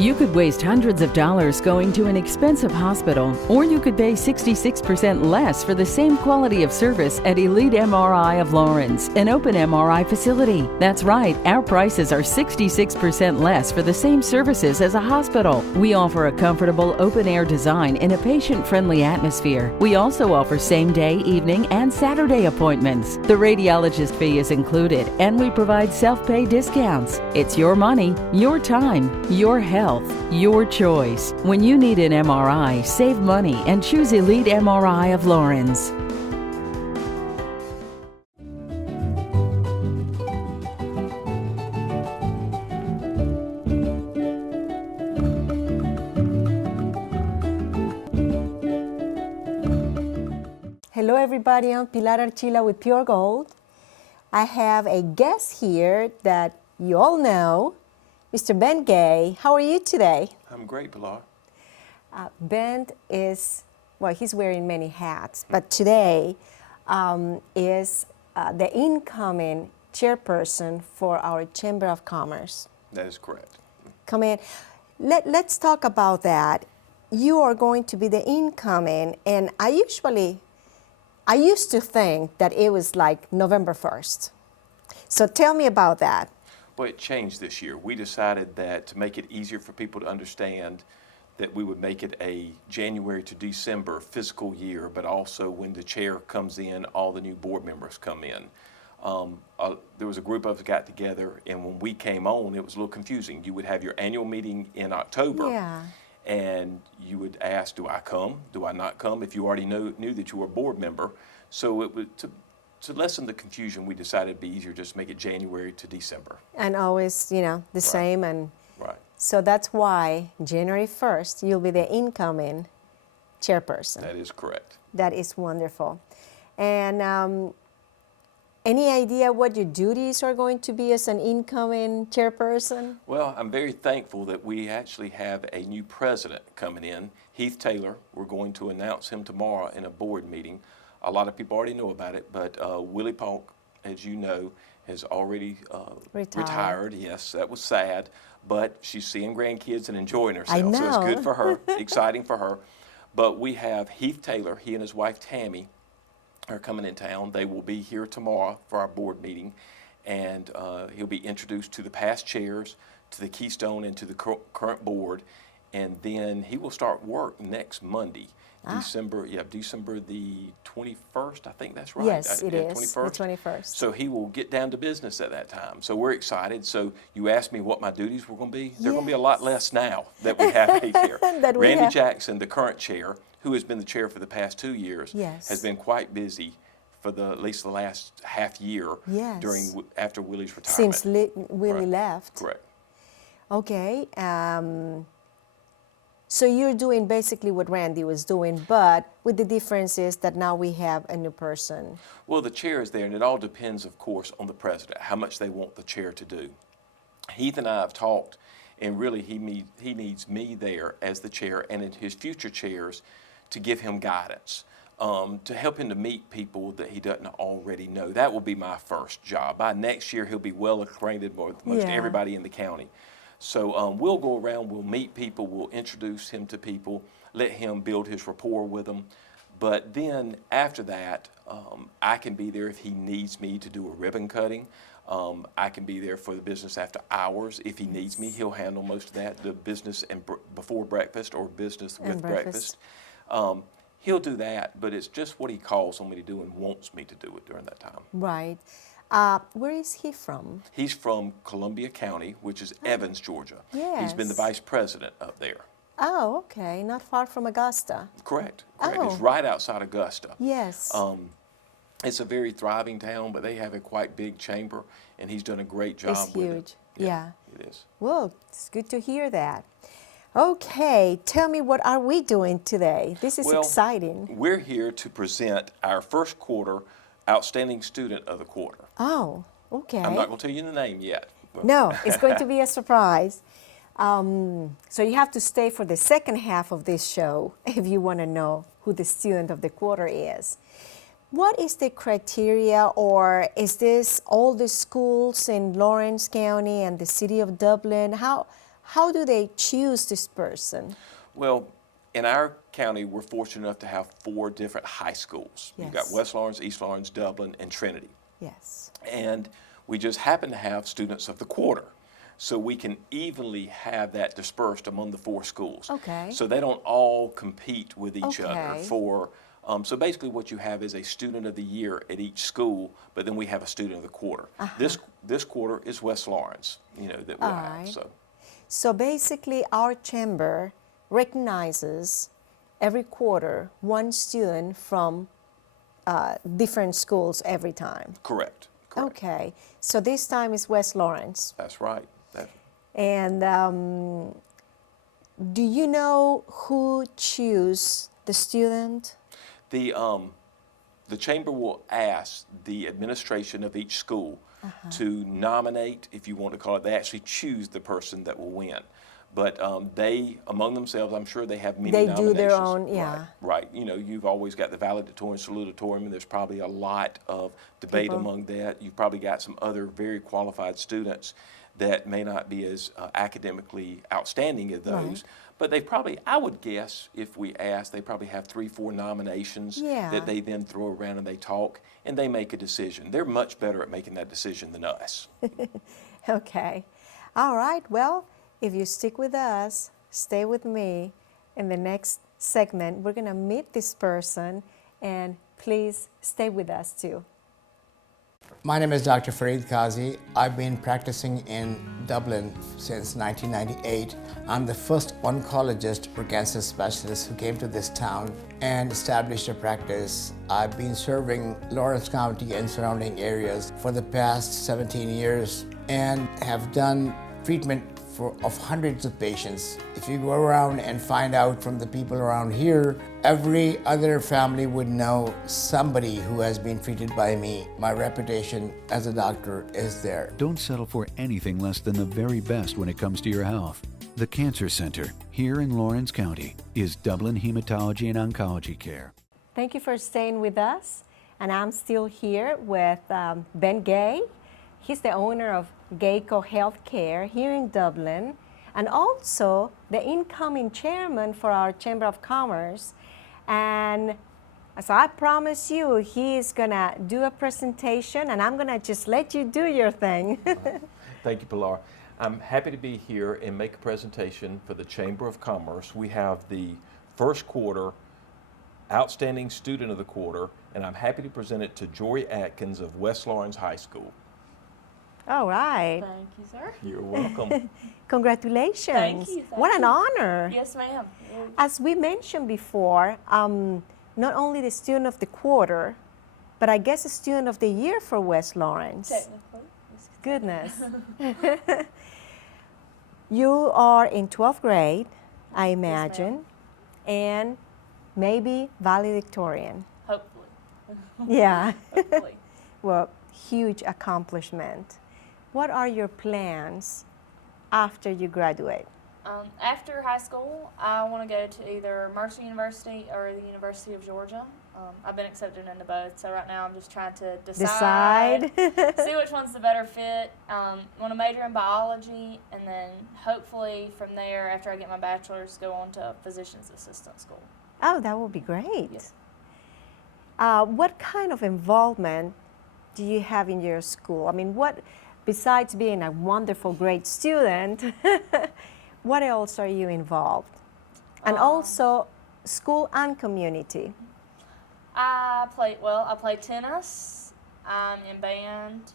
You could waste hundreds of dollars going to an expensive hospital, or you could pay 66% less for the same quality of service at Elite MRI of Lawrence, an open MRI facility. That's right, our prices are 66% less for the same services as a hospital. We offer a comfortable open-air design in a patient-friendly atmosphere. We also offer same-day, evening, and Saturday appointments. The radiologist fee is included, and we provide self-pay discounts. It's your money, your time, your health, your choice. When you need an MRI, save money and choose Elite MRI of Lawrence. Hello everybody, I'm Pilar Archila with Pure Gold. I have a guest here that you all know, Mr. Ben Gay. How are you today? I'm great, Pilar. Ben is, well, he's wearing many hats, but today is the incoming chairperson for our Chamber of Commerce. That is correct. Come in. Let's talk about that. You are going to be the incoming, and I used to think that it was like November 1st. So tell me about that. Well, it changed this year. We decided that to make it easier for people to understand that we would make it a January to December fiscal year, but also when the chair comes in, all the new board members come in. There was a group of us got together, and when we came on, it was a little confusing. You would have your annual meeting in October, and you would ask, do I come? Do I not come? If you already knew that you were a board member. So it was to lessen the confusion, we decided it'd be easier just to make it January to December. And always, the same. And right. So that's why January 1st, you'll be the incoming chairperson. That is correct. That is wonderful. And any idea what your duties are going to be as an incoming chairperson? Well, I'm very thankful that we actually have a new president coming in, Heath Taylor. We're going to announce him tomorrow in a board meeting. A lot of people already know about it, but Willie Polk, as you know, has already retired. Yes, that was sad, but she's seeing grandkids and enjoying herself. I know. So it's good for her, exciting for her. But we have Heath Taylor, he and his wife Tammy are coming in town. They will be here tomorrow for our board meeting, and he'll be introduced to the past chairs, to the Keystone, and to the current board, and then he will start work next Monday. December the 21st, I think that's right. Yes, it is, 21st. the 21st. So he will get down to business at that time. So we're excited. So you asked me what my duties were going to be. They're going to be a lot less now that we have Heath here. Randy Jackson, the current chair, who has been the chair for the past 2 years, has been quite busy for at least the last half year after Willie's retirement. Since Willie left. Correct. Okay. So you're doing basically what Randy was doing, but with the difference is that now we have a new person. Well, the chair is there, and it all depends, of course, on the president, how much they want the chair to do. Heath and I have talked, and really he needs me there as the chair and his future chairs to give him guidance, to help him to meet people that he doesn't already know. That will be my first job. By next year, he'll be well acquainted with most everybody in the county. So we'll go around, we'll meet people, we'll introduce him to people, let him build his rapport with them. But then after that, I can be there if he needs me to do a ribbon cutting. I can be there for the business after hours. If he needs me, he'll handle most of that, the business and before breakfast or business with breakfast. He'll do that, but it's just what he calls on me to do and wants me to do it during that time. Right. Where is he from? He's from Columbia County, which is Evans, Georgia. Yes. He's been the vice president up there. Oh, okay. Not far from Augusta. Correct. Oh. It's right outside Augusta. Yes. It's a very thriving town, but they have a quite big chamber, and he's done a great job It's with huge. it. Yeah. It is. Well, it's good to hear that. Okay, tell me, what are we doing today? This is exciting. We're here to present our first quarter Outstanding Student of the Quarter. Oh, okay. I'm not going to tell you the name yet. No, it's going to be a surprise. So you have to stay for the second half of this show if you want to know who the Student of the Quarter is. What is the criteria, or is this all the schools in Lawrence County and the city of Dublin? How how do they choose this person? Well, in our county, we're fortunate enough to have 4 different high schools. You've got Yes. West Lawrence, East Lawrence, Dublin, and Trinity. Yes. And we just happen to have students of the quarter. So we can evenly have that dispersed among the 4 schools. Okay. So they don't all compete with each other Okay. for, so basically what you have is a student of the year at each school, but then we have a student of the quarter. This quarter is West Lawrence, that we'll have. Alright. So So basically, our chamber recognizes every quarter one student from different schools every time. correct. Correct. Okay. So this time is West Lawrence. That's right. And do you know who choose the student? The chamber will ask the administration of each school to nominate, if you want to call it, they actually choose the person that will win. But they, among themselves, I'm sure they have many They nominations. do their own, yeah. Right. You've always got the valedictorian, salutatorian, and there's probably a lot of debate People. among that. You've probably got some other very qualified students that may not be as academically outstanding as those. Right. But they probably, I would guess, if we asked, they probably have 3, 4 nominations Yeah. that they then throw around and they talk and they make a decision. They're much better at making that decision than us. Okay. All right. Well, if you stick with us, stay with me. In the next segment, we're going to meet this person, and please stay with us too. My name is Dr. Fareed Qazi. I've been practicing in Dublin since 1998. I'm the first oncologist or cancer specialist who came to this town and established a practice. I've been serving Lawrence County and surrounding areas for the past 17 years and have done treatment of hundreds of patients. If you go around and find out from the people around here, every other family would know somebody who has been treated by me. My reputation as a doctor is there. Don't settle for anything less than the very best when it comes to your health. The Cancer Center, here in Lawrence County, is Dublin Hematology and Oncology Care. Thank you for staying with us. And I'm still here with Ben Gay. He's the owner of Geico Healthcare here in Dublin, and also the incoming chairman for our Chamber of Commerce. And as I promised you, he is gonna do a presentation, and I'm gonna just let you do your thing. Thank you, Pilar. I'm happy to be here and make a presentation for the Chamber of Commerce. We have the first quarter Outstanding Student of the Quarter, and I'm happy to present it to Jori Adkins of West Lawrence High School. All right. Thank you, sir. You're welcome. Congratulations. Thank you. What an honor. Yes, ma'am. As we mentioned before, not only the student of the quarter, but I guess the student of the year for West Lawrence. Technically. Goodness. You are in 12th grade, I imagine, and maybe valedictorian. Hopefully. Yeah. Hopefully. Well, huge accomplishment. What are your plans after you graduate? After high school, I want to go to either Mercer University or the University of Georgia. I've been accepted into both, so right now I'm just trying to decide. See which one's the better fit. Want to major in biology, and then hopefully from there, after I get my bachelor's, go on to physician's assistant school. Oh, that would be great. Yes. What kind of involvement do you have in your school? I mean, besides being a wonderful, great student, what else are you involved? And also school and community. I play tennis. I'm in band,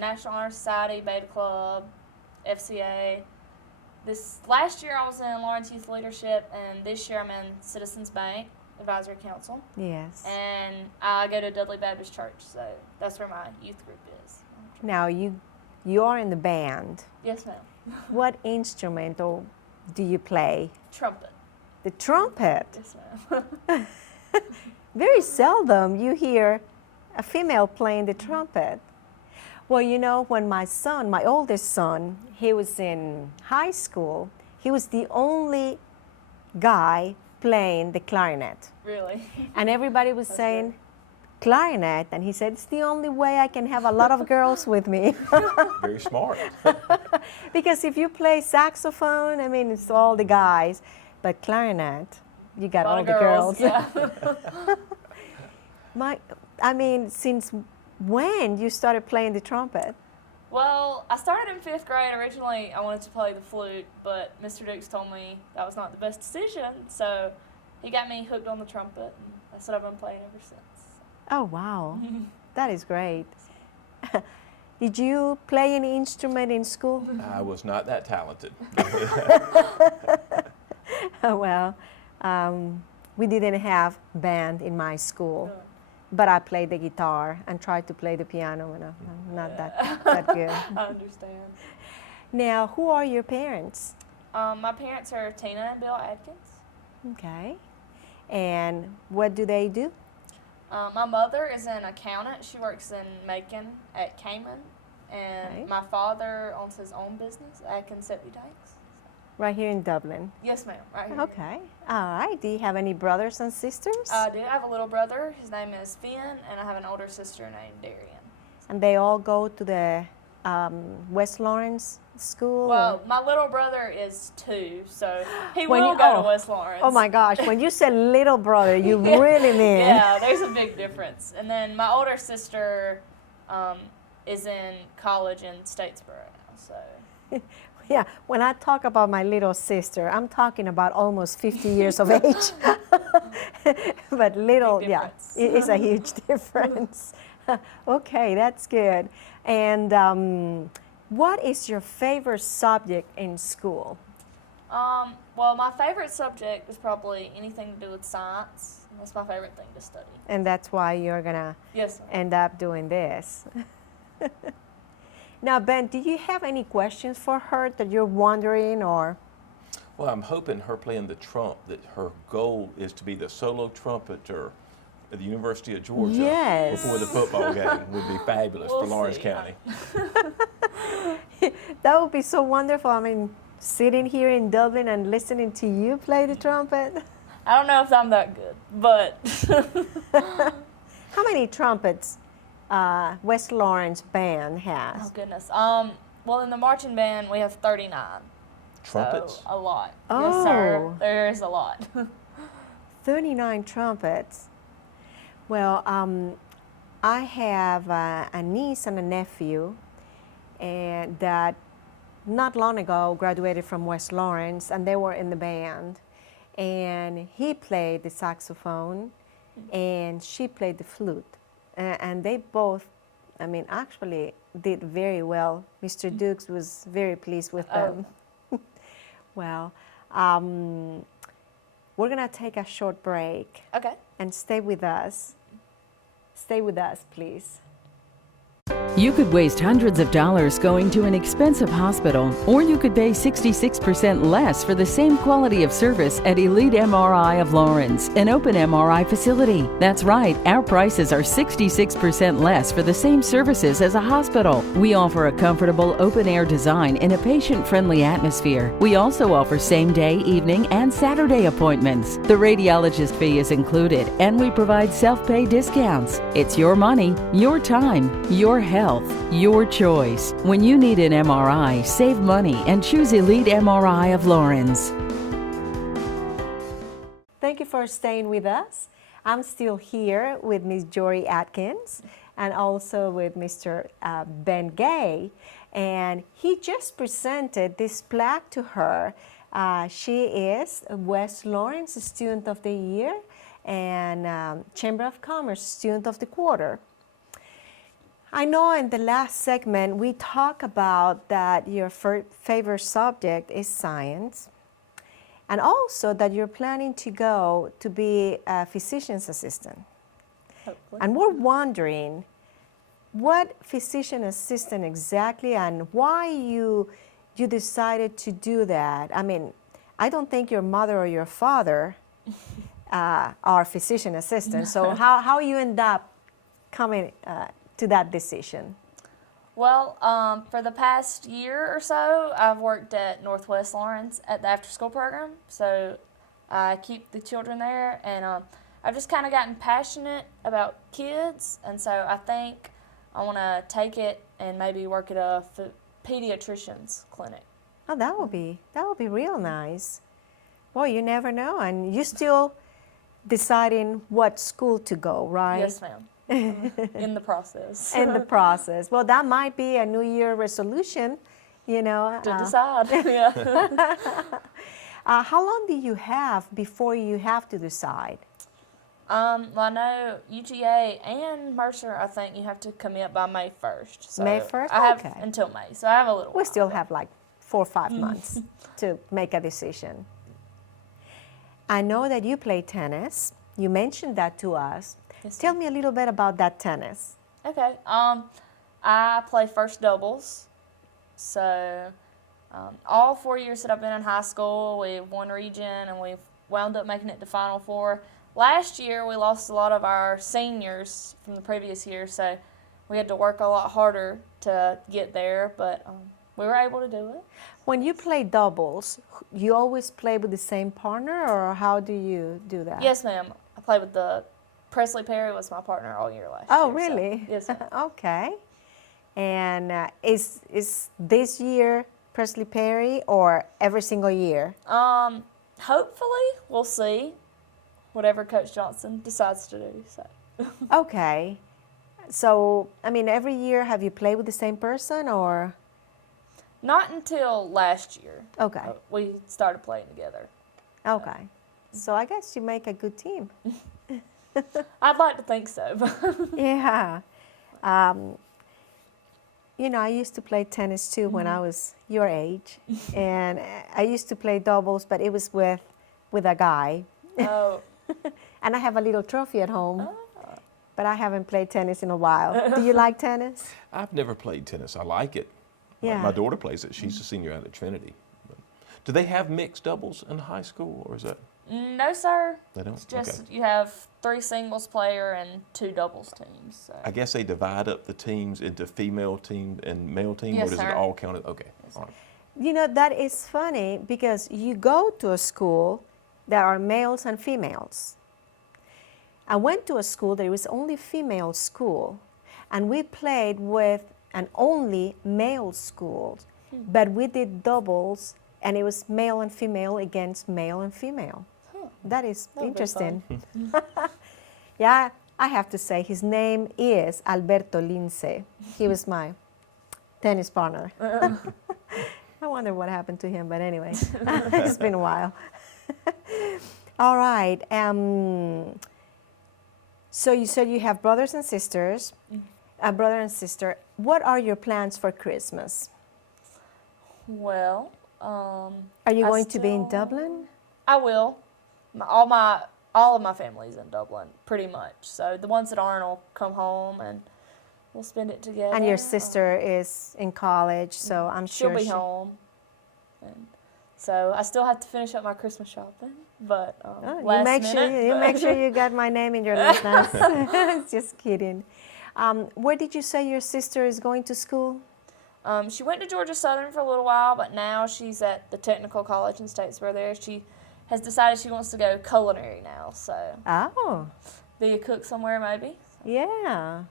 National Honor Society, Beta Club, FCA. This last year I was in Lawrence Youth Leadership, and this year I'm in Citizens Bank Advisory Council. Yes. And I go to Dudley Baptist Church, so that's where my youth group is. Now you are in the band. Yes, ma'am. What instrument do you play? Trumpet. The trumpet. Yes, ma'am. Very seldom you hear a female playing the trumpet. Well, you know, when my oldest son, he was in high school, he was the only guy playing the clarinet. Really? And everybody was That's saying, clarinet, and he said, it's the only way I can have a lot of girls with me. Very smart. Because if you play saxophone, I mean, it's all the guys, but clarinet, you got all the girls. Yeah. I mean, since when you started playing the trumpet? Well, I started in 5th grade. Originally, I wanted to play the flute, but Mr. Dukes told me that was not the best decision, so he got me hooked on the trumpet, and that's what I've been playing ever since. Oh, wow. That is great. Did you play any instrument in school? I was not that talented. Well, we didn't have band in my school, but I played the guitar and tried to play the piano, and I'm not that good. I understand. Now, who are your parents? My parents are Tina and Bill Adkins. Okay. And what do they do? My mother is an accountant. She works in Macon at Cayman. And Okay. my father owns his own business, Adkins Septic Tanks. Right here in Dublin. Yes, ma'am. Right here. Okay. All right. Do you have any brothers and sisters? I do. I have a little brother. His name is Finn, and I have an older sister named Darian. And they all go to the West Lawrence school? Well, my little brother is 2, so he When will you- go oh. to West Lawrence. Oh my gosh, when you said little brother, you really mean. Yeah, there's a big difference. And then my older sister is in college in Statesboro now, so. Yeah, when I talk about my little sister, I'm talking about almost 50 years of age. But little, Big yeah, difference. it is a huge difference. Okay, that's good. And what is your favorite subject in school? Well, my favorite subject is probably anything to do with science. That's my favorite thing to study. And that's why you're going to Yes, ma'am. end up doing this. Now, Ben, do you have any questions for her that you're wondering, or? Well, I'm hoping her playing the trump, that her goal is to be the solo trumpeter at the University of Georgia Yes. before the football game. Would be fabulous for We'll Lawrence see. County. That would be so wonderful. I mean, sitting here in Dublin and listening to you play the trumpet. I don't know if I'm that good, but How many trumpets West Lawrence band oh has? goodness. Well, in the marching band we have 39. Trumpets? So, a lot. Yes, sir. Oh. There is a lot. 39 trumpets. Well, I have a niece and a nephew, and that not long ago graduated from West Lawrence, and they were in the band. And he played the saxophone, and she played the flute. And they both, I mean, actually did very well. Mr. Dukes was very pleased with them. Well, we're going to take a short break Okay. and stay with us. Stay with us, please. You could waste hundreds of dollars going to an expensive hospital, or you could pay 66% less for the same quality of service at Elite MRI of Lawrence, an open MRI facility. That's right, our prices are 66% less for the same services as a hospital. We offer a comfortable open-air design in a patient-friendly atmosphere. We also offer same-day, evening, and Saturday appointments. The radiologist fee is included, and we provide self-pay discounts. It's your money, your time, your health, your choice. When you need an MRI, save money and choose Elite MRI of Lawrence. Thank you for staying with us. I'm still here with Ms. Jori Adkins and also with Mr. Ben Gay. And he just presented this plaque to her. She is a West Lawrence Student of the Year and Chamber of Commerce Student of the Quarter. I know in the last segment we talked about that your favorite subject is science, and also that you're planning to go to be a physician's assistant. Hopefully. And we're wondering what physician assistant exactly and why you decided to do that. I mean, I don't think your mother or your father are physician assistants, so how you end up coming to that decision? Well, for the past year or so, I've worked at Northwest Lawrence at the after-school program. So I keep the children there, and I've just kind of gotten passionate about kids, and so I think I want to take it and maybe work at a pediatrician's clinic. Oh, that would be real nice. Well, you never know, and you still deciding what school to go, right? Yes, ma'am. In the process. In the process. Well, that might be a New Year resolution, you know. To decide. Yeah. How long do you have before you have to decide? Well, I know UGA and Mercer, I think you have to commit by May 1st. So May 1st? I have Okay. until May, so I have a little We while. still have like 4 or 5 months to make a decision. I know that you play tennis. You mentioned that to us. Yes, Tell me a little bit about that tennis. Okay. I play first doubles. So all 4 years that I've been in high school, we've won region and we've wound up making it to Final Four. Last year, we lost a lot of our seniors from the previous year, so we had to work a lot harder to get there, but we were able to do it. When you play doubles, you always play with the same partner, or how do you do that? Yes, ma'am. I played with Presley Perry was my partner all year last year. Oh, so- really? yes, ma'am. Okay. And is this year Presley Perry or every single year? Hopefully, we'll see whatever Coach Johnson decides to do. So. Okay. So, I mean, every year have you played with the same person, or? Not until last year. Okay. We started playing together. Okay. So I guess you make a good team. I'd like to think so. Yeah. You know, I used to play tennis too when I was your age, and I used to play doubles, but it was with a guy. Oh. And I have a little trophy at home, but I haven't played tennis in a while. Do you like tennis? I've never played tennis. I like it. Yeah. My daughter plays it. She's a senior out at Trinity. Do they have mixed doubles in high school, or is that? No, sir. They don't? It's just Okay. you have 3 singles player and 2 doubles teams. So. I guess they divide up the teams into female team and male team, Yes, or does sir. it all count? Okay. All right. You know, that is funny because you go to a school, there are males and females. I went to a school, there was only female school, and we played with an only male school, but we did doubles, and it was male and female against male and female. That is That would be interesting. Yeah, I have to say, his name is Alberto Lince. He was my tennis partner. I wonder what happened to him, but anyway, it's been a while. All right. So you said you have brothers and sisters, a brother and sister. What are your plans for Christmas? Well, Are you going to be in Dublin? I will. All of my family's in Dublin, pretty much. So the ones that aren't will come home and we'll spend it together. And your sister is in college, so I'm She'll sure be home. And so I still have to finish up my Christmas shopping, but Oh, last you make minute. sure you make sure you got my name in your list. Just kidding. Where did you say your sister is going to school? She went to Georgia Southern for a little while, but now she's at the Technical College in Statesboro there. She has decided she wants to go culinary now, so Oh, be a cook somewhere maybe. yeah.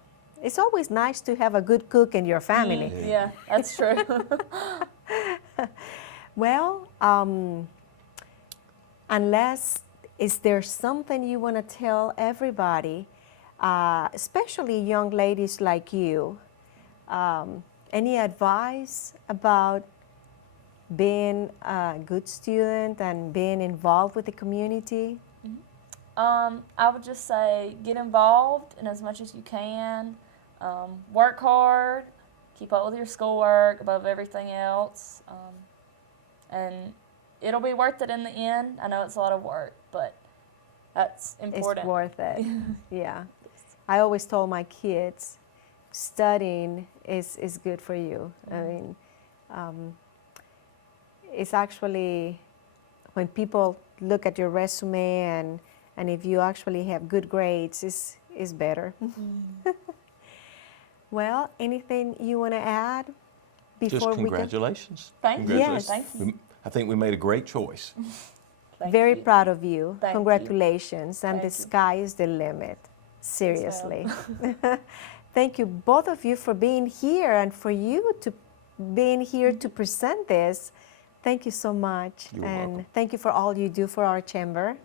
It's always nice to have a good cook in your family. Yeah, that's true. Well, unless, is there something you want to tell everybody, especially young ladies like you? Any advice about being a good student and being involved with the community? I would just say get involved in as much as you can. Work hard, keep up with your schoolwork above everything else, and it'll be worth it in the end. I know it's a lot of work, but that's important. It's worth it. Yeah. I always told my kids, studying is good for you. I mean, it's actually, when people look at your resume and if you actually have good grades, is better. Well, anything you want to add before Just we go? congratulations. Thank you. Congratulations. Yes. Thank you. I think we made a great choice. Very you. proud of you. Thank you. Congratulations. And the Thank you. sky is the limit. Seriously. Thank you, both of you, for being here and for you to being here to present this. Thank you so much. You're and welcome. thank you for all you do for our chamber.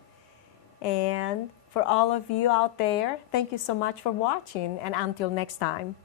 And for all of you out there, thank you so much for watching. And until next time.